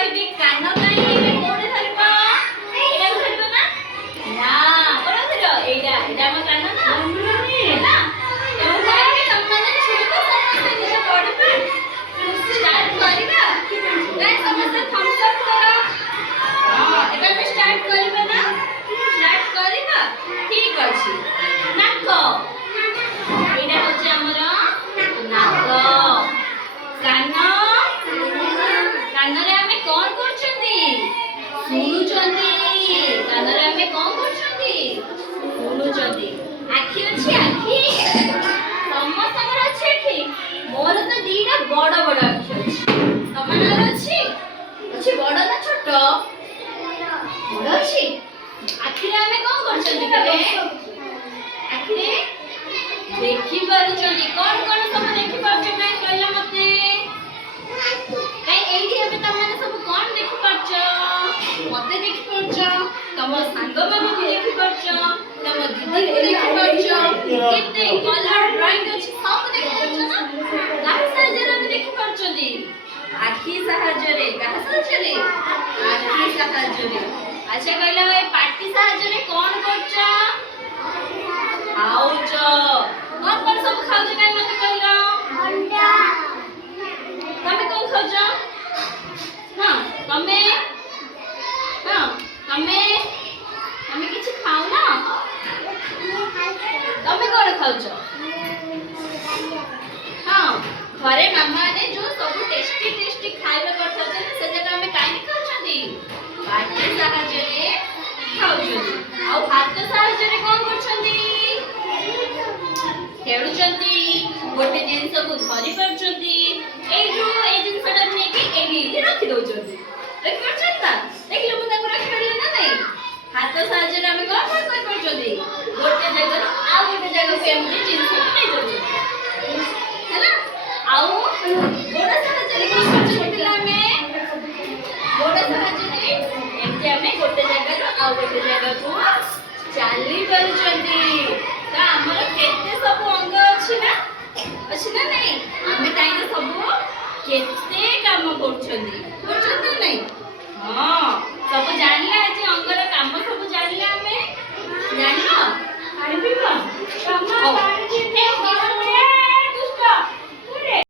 କହିବି କାନ ପାଇଁ ଏବେ କୋଉଠି ଧରିବ? ଏଇଟା ଧରିବ ନା? ନା କୋଉଟା ଧରିବ? ଏଇଟା ଆମ କାନ ନା? ହେଲା ମୁଁ କହିବି ତମମାନେ ଛୁଆ ସମସ୍ତେ ନିଜ ବଡି ପାର୍ଟ ଷ୍ଟାର୍ଟ କରିବା। ଗାଇସ୍ ସମସ୍ତେ ଥମ୍ସ ଅପ୍ କର। ହଁ ଏବେ ଆମେ ଷ୍ଟାର୍ଟ କରିବା ନା? ଷ୍ଟାର୍ଟ କରିବା। ଠିକ ଅଛି। ନାକ ଏଇଟା ହଉଛି ଆମର ନାକ। କାନ କାନରେ ଆମେ କଣ କରୁଛନ୍ତି? ଶୁଣୁଛନ୍ତି। କାନରେ ଆମେ କଣ କରୁଛନ୍ତି? ଶୁଣୁଛନ୍ତି। ଆଖି ଅଛି ଆଖି ସମସ୍ତଙ୍କର ଅଛି ଆଖି। ମୋର ତ ଦିଟା ବଡ ବଡ ଆଖି ଅଛି। ତମମାନଙ୍କର ଅଛି ବଡ ନା ଛୋଟ? ବଡ ଅଛି। ଆଖିରେ ଆମେ କଣ କରୁଛନ୍ତି କେବେ? ଆଖିରେ ଦେଖି ପାରୁଛନ୍ତି। କଣ କଣ ସବୁ ଦେଖି ପାରୁଛ କାଇଁ କହିଲ ମତେ? କାଇଁ ଏଇଠି ଏବେ ତମମାନେ ସବୁ କଣ ଦେଖି ପାରୁଛ? ମତେ ଦେଖି ପାରୁଛ, ତମ ସାଙ୍ଗମାନଙ୍କୁ ଦେଖି ପାରୁଛ, ତମ ଦିଦିକୁ ଦେଖି ପାରୁଛ। କେତେ କଲର ଡ୍ରଇଂ ଅଛି ସବୁ ଦେଖି ପାରୁଛ ନା? କାହା ସାହାଯ୍ୟରେ ଆମେ ଦେଖି ପାରୁଛନ୍ତି? ଆଖି ସାହାଯ୍ୟରେ। କାହା ସାହାଯ୍ୟରେ? ଆଖି ସାହାଯ୍ୟରେ। ଆଚ୍ଛା କହିଲ ଏ ପାଟି ସାହାଯ୍ୟରେ କଣ କରୁଛ? ଖାଉଛ। କଣ କଣ ସବୁ ଖାଉଛ କାଇଁ ମତେ କହିଲ? ଅଣ୍ଡା। ତମେ କଣ ଖାଉଛ? ହଁ ତମେ କିଛି ଖାଉନ? ତମେ କଣ ଖାଉଛ? ହଁ ଘରେ ମାମା ମାନେ ଯୋଉ ସବୁ ଟେଷ୍ଟି ଖାଇବା କରିଥାଉଛନ୍ତି ସେ ଯାକ ଆମେ କାହିଁକି ଖାଉଛନ୍ତି? ପାଟି ସାହାଯ୍ୟରେ ଖାଉଛନ୍ତି। ଆଉ ହାତ ସାହାଯ୍ୟରେ କଣ କରୁଛନ୍ତି? ଖେଳୁଛନ୍ତି। ଗୋଟେ ଜିନିଷକୁ ଧରି ପାରୁଛନ୍ତି। ଏଇଠୁ ଏଇ ଜିନିଷଟାକୁ ନେଇକି ଏଇଠି ରଖି ଦଉଛନ୍ତି। ରଖି ପାରୁଛନ୍ତି ନା? ଦେଖିଲେ ମୁଁ ତାକୁ ରଖିପାରିଲି ନା ନାଇଁ? ହାତ ସାହାଯ୍ୟରେ ଆମେ କଣ କରିପାରୁଛନ୍ତି? ଗୋଟେ ଜାଗାରୁ ଆଉ ଗୋଟେ ଜାଗାକୁ ଏମିତି ଜିନିଷକୁ ନେଇ ଯାଉଛନ୍ତି। ହେଲା ଆଉ ଗୋଡ଼ ସାହାଯ୍ୟରେ କଣ କରୁଛନ୍ତି ପିଲାମାନେ? ଗୋଡ଼ ସାହାଯ୍ୟରେ ଏମିତି ଆମେ ଗୋଟେ ଜାଗାରୁ ଆଉ ଗୋଟେ ଜାଗାକୁ ଚାଲି ପାରୁଛନ୍ତି। ତ ଆମର କେତେ ସବୁ ଅଙ୍ଗ ଅଛି ନା ନାଇଁ? ଆମେ କାହିଁକି ସବୁ କେତେ କାମ କରୁଛନ୍ତି ନା ନାଇଁ? ହଁ ସବୁ ଜାଣିଲା। ଆଜି ଅଙ୍ଗର କାମ ସବୁ ଜାଣିଲେ। ଆମେ ଜାଣିଲ? ପାଣି ପିଇବ?